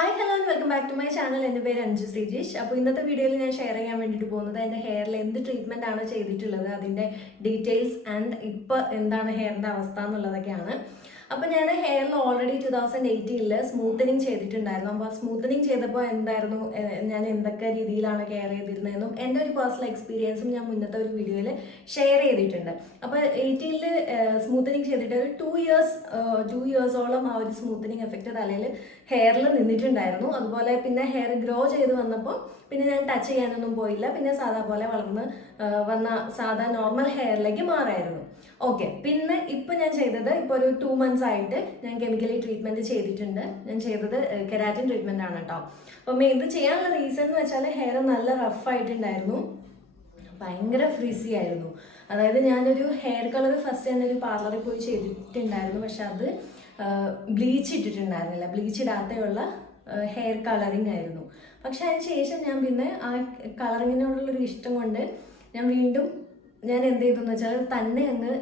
Hi hello and welcome back to my channel എന്റെ പേര് അഞ്ജു സിജീഷ് അപ്പോൾ ഇന്നത്തെ വീഡിയോയിൽ ഞാൻ ഷെയർ ചെയ്യാൻ വേണ്ടിയിട്ട് പോകുന്നത് എന്റെ ഹെയറിൽ എന്ത് ട്രീറ്റ്മെന്റ് ആണ് ചെയ്തിട്ടുള്ളത് അതിന്റെ ഡീറ്റെയിൽസ് ആൻഡ് ഇപ്പോൾ എന്താണ് ഹെയറിന്റെ അവസ്ഥ എന്നുള്ളതൊക്കെയാണ്. അപ്പോൾ ഞാൻ ഹെയറിൽ ഓൾറെഡി ടു തൗസൻഡ് എയ്റ്റീനിൽ സ്മൂത്തനിങ് ചെയ്തിട്ടുണ്ടായിരുന്നു. അപ്പോൾ സ്മൂത്തനിങ് ചെയ്തപ്പോൾ എന്തായിരുന്നു? ഞാൻ എന്തൊക്കെ രീതിയിലാണ് കെയർ ചെയ്തിരുന്നതെന്നും എന്റെ ഒരു പേഴ്സണൽ എക്സ്പീരിയൻസും ഞാൻ മുന്നത്തെ ഒരു വീഡിയോയിൽ ഷെയർ ചെയ്തിട്ടുണ്ട്. അപ്പോൾ എയ്റ്റീനിൽ സ്മൂത്തനിങ് ചെയ്തിട്ട് ഒരു ടു ഇയേഴ്സ് ടു ഇയേഴ്സോളം ആ ഒരു സ്മൂത്തനിങ് എഫക്റ്റ് തലയിൽ ഹെയറിൽ നിന്നിട്ടുണ്ടായിരുന്നു. അതുപോലെ പിന്നെ ഹെയർ ഗ്രോ ചെയ്ത് വന്നപ്പോൾ പിന്നെ ഞാൻ ടച്ച് ചെയ്യാനൊന്നും പോയില്ല. പിന്നെ സാധാ പോലെ വളർന്ന് വന്ന സാധാ നോർമൽ ഹെയറിലേക്ക് മാറായിരുന്നു. ഓക്കെ പിന്നെ ഇപ്പം ഞാൻ ചെയ്തത് ഇപ്പോൾ ഒരു ടു മന്ത്സ് ആയിട്ട് ഞാൻ കെമിക്കലി ട്രീറ്റ്മെന്റ് ചെയ്തിട്ടുണ്ട്. ഞാൻ ചെയ്തത് കെരാറ്റിൻ ട്രീറ്റ്മെന്റ് ആണ് കേട്ടോ അപ്പം ഇത് ചെയ്യാനുള്ള റീസൺ എന്ന് വെച്ചാൽ ഹെയർ നല്ല റഫ് ആയിട്ടുണ്ടായിരുന്നു. ഭയങ്കര ഫ്രീസി ആയിരുന്നു. അതായത് ഞാനൊരു ഹെയർ കളർ ഫസ്റ്റ് തന്നെ ഒരു പാർലറിൽ പോയി ചെയ്തിട്ടുണ്ടായിരുന്നു. പക്ഷെ അത് ബ്ലീച്ച് ഇട്ടിട്ടുണ്ടായിരുന്നില്ല. ബ്ലീച്ച് ഇടാത്തയുള്ള ഹെയർ കളറിങ് ആയിരുന്നു. പക്ഷെ അതിന് ശേഷം ഞാൻ പിന്നെ ആ കളറിങ്ങിനോടുള്ളൊരു ഇഷ്ടം കൊണ്ട് ഞാൻ വീണ്ടും ഞാൻ എന്ത് ചെയ്തു വെച്ചാൽ തന്നെ അങ്ങ്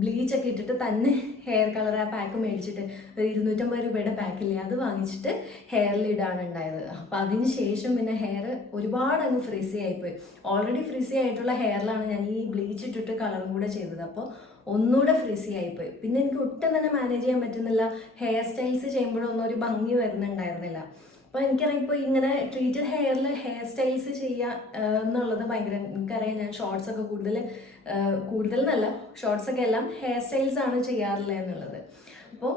ബ്ലീച്ച് ഒക്കെ ഇട്ടിട്ട് തന്നെ ഹെയർ കളർ ആ പാക്ക് മേടിച്ചിട്ട് ഒരു ഇരുന്നൂറ്റമ്പത് രൂപയുടെ പാക്കില്ലേ അത് വാങ്ങിച്ചിട്ട് ഹെയറിൽ ഇടാണ് ഉണ്ടായത്. അപ്പം അതിന് ശേഷം പിന്നെ ഹെയർ ഒരുപാട് അങ്ങ് ഫ്രീസി ആയിപ്പോയി. ഓൾറെഡി ഫ്രിസി ആയിട്ടുള്ള ഹെയറിലാണ് ഞാൻ ഈ ബ്ലീച്ച് ഇട്ടിട്ട് കളറും കൂടെ ചെയ്തത്. അപ്പോൾ ഒന്നുകൂടെ ഫ്രീസി ആയിപ്പോയി. പിന്നെ എനിക്ക് ഒട്ടും തന്നെ മാനേജ് ചെയ്യാൻ പറ്റുന്നില്ല. ഹെയർ സ്റ്റൈൽസ് ചെയ്യുമ്പോഴൊന്നും ഒരു ഭംഗി വരുന്നുണ്ടായിരുന്നില്ല. അപ്പോൾ എനിക്കറിയാം ഇപ്പോൾ ഇങ്ങനെ ട്രീറ്റഡ് ഹെയറിൽ ഹെയർ സ്റ്റൈൽസ് ചെയ്യുക എന്നുള്ളത് ഭയങ്കര എനിക്കറിയാം. ഞാൻ ഷോർട്സ് ഒക്കെ കൂടുതൽ കൂടുതൽ എന്നല്ല ഷോർട്സ് ഒക്കെ എല്ലാം ഹെയർ സ്റ്റൈൽസ് ആണ് ചെയ്യാറുള്ളത് എന്നുള്ളത്. അപ്പോൾ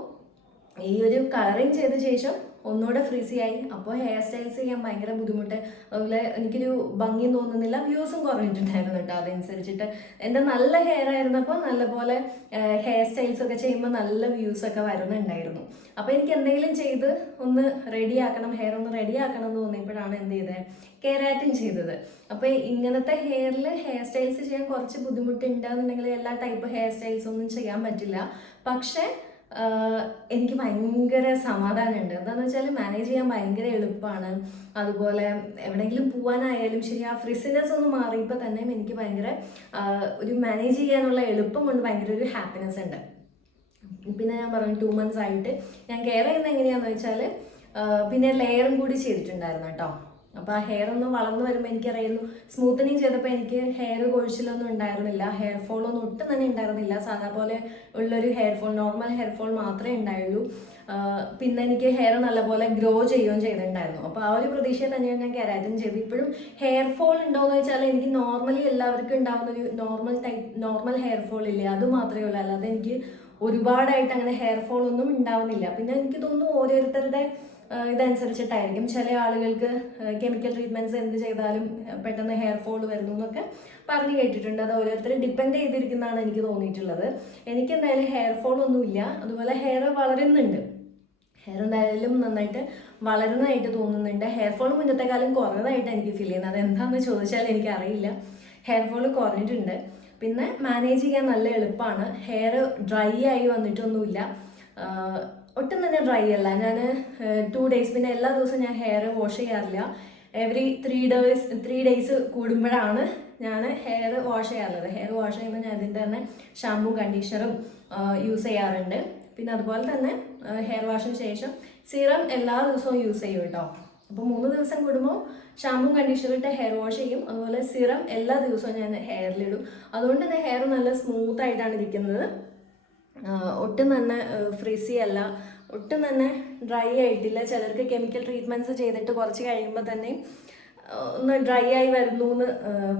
ഈ ഒരു കളറിങ് ചെയ്ത ശേഷം ഒന്നുകൂടെ ഫ്രീസി ആയി അപ്പോൾ ഹെയർ സ്റ്റൈൽസ് ചെയ്യാൻ ഭയങ്കര ബുദ്ധിമുട്ട്. അതുപോലെ എനിക്കൊരു ഭംഗിയും തോന്നുന്നില്ല. വ്യൂസും കുറഞ്ഞിട്ടുണ്ടായിരുന്നു കേട്ടോ. അതനുസരിച്ചിട്ട് എന്റെ നല്ല ഹെയർ ആയിരുന്നപ്പോൾ നല്ലപോലെ ഹെയർ സ്റ്റൈൽസ് ഒക്കെ ചെയ്യുമ്പോൾ നല്ല വ്യൂസ് ഒക്കെ വരുന്നുണ്ടായിരുന്നു. അപ്പോൾ എനിക്ക് എന്തെങ്കിലും ചെയ്ത് ഒന്ന് റെഡി ആക്കണം ഹെയർ ഒന്ന് റെഡി ആക്കണം എന്ന് തോന്നിയപ്പോഴാണ് എന്ത് ചെയ്തത് കെരാറ്റിൻ ചെയ്തത്. അപ്പോൾ ഇങ്ങനത്തെ ഹെയറിൽ ഹെയർ സ്റ്റൈൽസ് ചെയ്യാൻ കുറച്ച് ബുദ്ധിമുട്ടുണ്ടെന്നുണ്ടെങ്കിൽ എല്ലാ ടൈപ്പ് ഹെയർ സ്റ്റൈൽസ് ഒന്നും ചെയ്യാൻ പറ്റില്ല. പക്ഷേ എനിക്ക് ഭയങ്കര സമാധാനമുണ്ട്. എന്താണെന്ന് വെച്ചാൽ മാനേജ് ചെയ്യാൻ ഭയങ്കര എളുപ്പമാണ് അതുപോലെ എവിടെയെങ്കിലും പോകാനായാലും ശരി ആ ഫ്രിസിനെസ് ഒന്ന് മാറിയപ്പോൾ തന്നെ എനിക്ക് ഭയങ്കര ഒരു മാനേജ് ചെയ്യാനുള്ള എളുപ്പം കൊണ്ട് ഭയങ്കര ഒരു ഹാപ്പിനെസ് ഉണ്ട്. പിന്നെ ഞാൻ പറഞ്ഞു ടു മന്ത്സ് ആയിട്ട് ഞാൻ കെയർ ചെയ്യുന്നത് എങ്ങനെയാണെന്ന് വെച്ചാൽ പിന്നെ ലെയറും കൂടി ചെയ്തിട്ടുണ്ടായിരുന്നു കേട്ടോ. അപ്പോൾ ആ ഹെയർ ഒന്ന് വളർന്നു വരുമ്പോൾ എനിക്കറിയുന്നു സ്മൂത്തനിങ് ചെയ്തപ്പോൾ എനിക്ക് ഹെയർ കൊഴിച്ചിലൊന്നും ഉണ്ടായിരുന്നില്ല ഹെയർ ഫോൾ ഒന്നും ഒട്ടും തന്നെ ഉണ്ടായിരുന്നില്ല. സാധാ പോലെ ഉള്ളൊരു hair fall normal hair fall മാത്രമേ ഉണ്ടായുള്ളൂ. പിന്നെ എനിക്ക് ഹെയർ നല്ലപോലെ ഗ്രോ ചെയ്യുകയും ചെയ്തിട്ടുണ്ടായിരുന്നു. അപ്പോൾ ആ ഒരു പ്രതീക്ഷയിൽ തന്നെയാണ് ഞാൻ കെരാറ്റിൻ ചെയ്ത്. ഇപ്പോഴും ഹെയർ ഫോൾ ഉണ്ടോ എന്ന് വെച്ചാൽ എനിക്ക് നോർമലി എല്ലാവർക്കും ഉണ്ടാകുന്ന ഒരു normal type normal hair fall ഇല്ലേ അത് മാത്രമേ ഉള്ളൂ. അല്ലാതെ എനിക്ക് ഒരുപാടായിട്ട് അങ്ങനെ ഹെയർ ഫോൾ ഒന്നും ഉണ്ടാവുന്നില്ല. പിന്നെ എനിക്ക് തോന്നുന്നു ഓരോരുത്തരുടെ ഇതനുസരിച്ചിട്ടായിരിക്കും. ചില ആളുകൾക്ക് കെമിക്കൽ ട്രീറ്റ്മെന്റ്സ് എന്ത് ചെയ്താലും പെട്ടെന്ന് ഹെയർ ഫോൾ വരുന്നു എന്നൊക്കെ പറഞ്ഞു കേട്ടിട്ടുണ്ട്. അത് ഓരോരുത്തർ ഡിപ്പെൻഡ് ചെയ്തിരിക്കുന്നതാണ് എനിക്ക് തോന്നിയിട്ടുള്ളത്. എനിക്ക് എന്തായാലും ഹെയർ ഫോൾ ഒന്നുമില്ല. അതുപോലെ ഹെയർ വളരുന്നുണ്ട്. ഹെയർ എന്തായാലും നന്നായിട്ട് വളരുന്നതായിട്ട് തോന്നുന്നുണ്ട്. ഹെയർ ഫോൾ മുന്നത്തെ കാലം കുറഞ്ഞതായിട്ട് എനിക്ക് ഫീൽ ചെയ്യുന്നത്. അത് എന്താണെന്ന് ചോദിച്ചാൽ എനിക്കറിയില്ല. ഹെയർ ഫോൾ കുറഞ്ഞിട്ടുണ്ട്. പിന്നെ മാനേജ് ചെയ്യാൻ നല്ല എളുപ്പമാണ് ഹെയർ ഡ്രൈ ആയി വന്നിട്ടൊന്നുമില്ല. ഒട്ടും തന്നെ ഡ്രൈ അല്ല. ഞാൻ ടു ഡേയ്സ് പിന്നെ എല്ലാ ദിവസവും ഞാൻ ഹെയർ വാഷ് ചെയ്യാറില്ല. Every three days three days കൂടുമ്പോഴാണ് ഞാൻ ഹെയർ വാഷ് ചെയ്യാറുള്ളത്. ഹെയർ വാഷ് ചെയ്യുമ്പോൾ ഞാൻ അതിന്റെ തന്നെ ഷാമ്പും കണ്ടീഷണറും യൂസ് ചെയ്യാറുണ്ട്. പിന്നെ അതുപോലെ തന്നെ ഹെയർ വാഷിന് ശേഷം സീറം എല്ലാ ദിവസവും യൂസ് ചെയ്യും കേട്ടോ അപ്പോൾ മൂന്ന് ദിവസം കൂടുമ്പോൾ ഷാമ്പും കണ്ടീഷണറിട്ട് ഹെയർ വാഷ് ചെയ്യും. അതുപോലെ സിറം എല്ലാ ദിവസവും ഞാൻ ഹെയറിലിടും അതുകൊണ്ട് തന്നെ ഹെയർ നല്ല സ്മൂത്ത് ആയിട്ടാണ് ഇരിക്കുന്നത്. ഒട്ടും തന്നെ ഫ്രീസി അല്ല. ഒട്ടും തന്നെ ഡ്രൈ ആയിട്ടില്ല. ചിലർക്ക് കെമിക്കൽ ട്രീറ്റ്മെന്റ്സ് ചെയ്തിട്ട് കുറച്ച് കഴിയുമ്പോൾ തന്നെ ഒന്ന് ഡ്രൈ ആയി വരുന്നു എന്ന്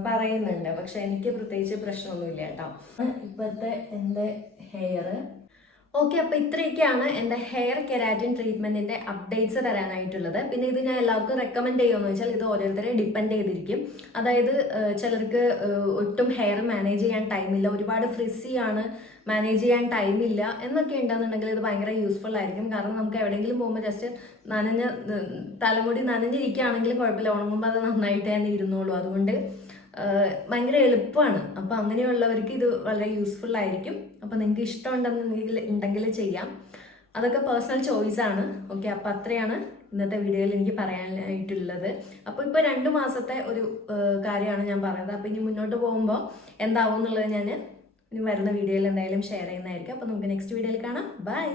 പറയുന്നുണ്ട്. പക്ഷെ എനിക്ക് പ്രത്യേകിച്ച് പ്രശ്നമൊന്നുമില്ല കേട്ടോ. ഇപ്പോഴത്തെ എന്റെ ഹെയർ ഓക്കെ അപ്പോൾ ഇത്രയൊക്കെയാണ് എന്റെ ഹെയർ കെരാറ്റിൻ ട്രീറ്റ്മെന്റിന്റെ അപ്ഡേറ്റ്സ് തരാനായിട്ടുള്ളത്. പിന്നെ ഇത് ഞാൻ എല്ലാവർക്കും റെക്കമെൻഡ് ചെയ്യുമെന്ന് വെച്ചാൽ ഇത് ഓരോരുത്തരെ ഡിപ്പെൻഡ് ചെയ്തിരിക്കും. അതായത് ചിലർക്ക് ഒട്ടും ഹെയർ മാനേജ് ചെയ്യാൻ ടൈമില്ല ഒരുപാട് ഫ്രിസി ആണ് മാനേജ് ചെയ്യാൻ ടൈമില്ല എന്നൊക്കെ ഉണ്ടെന്നുണ്ടെങ്കിൽ ഇത് ഭയങ്കര യൂസ്ഫുൾ ആയിരിക്കും. കാരണം നമുക്ക് എവിടെയെങ്കിലും പോകുമ്പോൾ ജസ്റ്റ് നനഞ്ഞ് തലമുടി നനഞ്ഞിരിക്കുകയാണെങ്കിലും കുഴപ്പമില്ല. ഉണങ്ങുമ്പോൾ അത് നന്നായിട്ട് തന്നെ ഇരുന്നോളൂ. അതുകൊണ്ട് ഭയങ്കര എളുപ്പമാണ് അപ്പോൾ അങ്ങനെയുള്ളവർക്ക് ഇത് വളരെ യൂസ്ഫുൾ ആയിരിക്കും. അപ്പോൾ നിങ്ങൾക്ക് ഇഷ്ടമുണ്ടെന്നുണ്ടെങ്കിൽ ഉണ്ടെങ്കിൽ ചെയ്യാം. അതൊക്കെ പേഴ്സണൽ ചോയ്സ് ആണ്. ഓക്കെ അപ്പോൾ അത്രയാണ് ഇന്നത്തെ വീഡിയോയിൽ എനിക്ക് പറയാനായിട്ടുള്ളത്. അപ്പോൾ ഇപ്പോൾ രണ്ട് മാസത്തെ ഒരു കാര്യമാണ് ഞാൻ പറയുന്നത്. അപ്പോൾ ഇനി മുന്നോട്ട് പോകുമ്പോൾ എന്താവും എന്നുള്ളത് ഞാൻ ഇനി വരുന്ന വീഡിയോയിൽ എന്തായാലും ഷെയർ ചെയ്യുന്നതായിരിക്കും. അപ്പോൾ നമുക്ക് നെക്സ്റ്റ് വീഡിയോയിൽ കാണാം. ബൈ